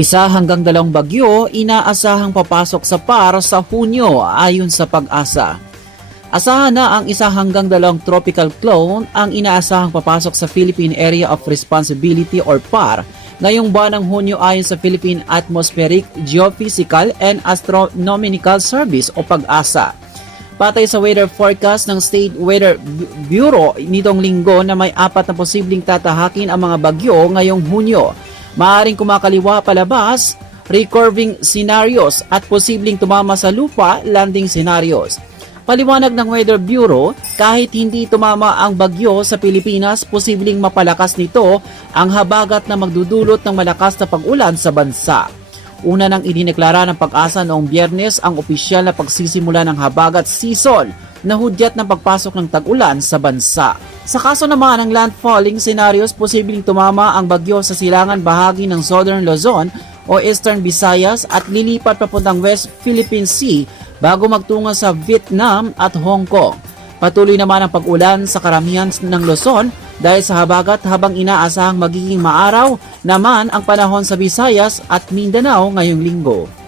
1 hanggang 2 bagyo inaasahang papasok sa PAR sa Hunyo ayon sa Pag-asa. Asahan na ang 1 hanggang 2 tropical clone ang inaasahang papasok sa Philippine Area of Responsibility or PAR ngayong buwan ng Hunyo ayon sa Philippine Atmospheric, Geophysical and Astronomical Service o Pag-asa. Patay sa weather forecast ng State Weather Bureau nitong linggo na may 4 na posibleng tatahakin ang mga bagyo ngayong Hunyo. Maaaring kumakaliwa palabas, recurving scenarios at posibleng tumama sa lupa, landing scenarios. Paliwanag ng Weather Bureau, kahit hindi tumama ang bagyo sa Pilipinas, posibleng mapalakas nito ang habagat na magdudulot ng malakas na pag-ulan sa bansa. Una nang idineklara ng Pag-asa noong Biyernes ang opisyal na pagsisimula ng habagat season na hudyat ng pagpasok ng tag-ulan sa bansa. Sa kaso naman ng landfalling scenarios, posibleng tumama ang bagyo sa silangan bahagi ng Southern Luzon o Eastern Visayas at lilipat papuntang West Philippine Sea bago magtungo sa Vietnam at Hong Kong. Patuloy naman ang pag-ulan sa karamihan ng Luzon dahil sa habagat habang inaasahang magiging maaraw naman ang panahon sa Visayas at Mindanao ngayong linggo.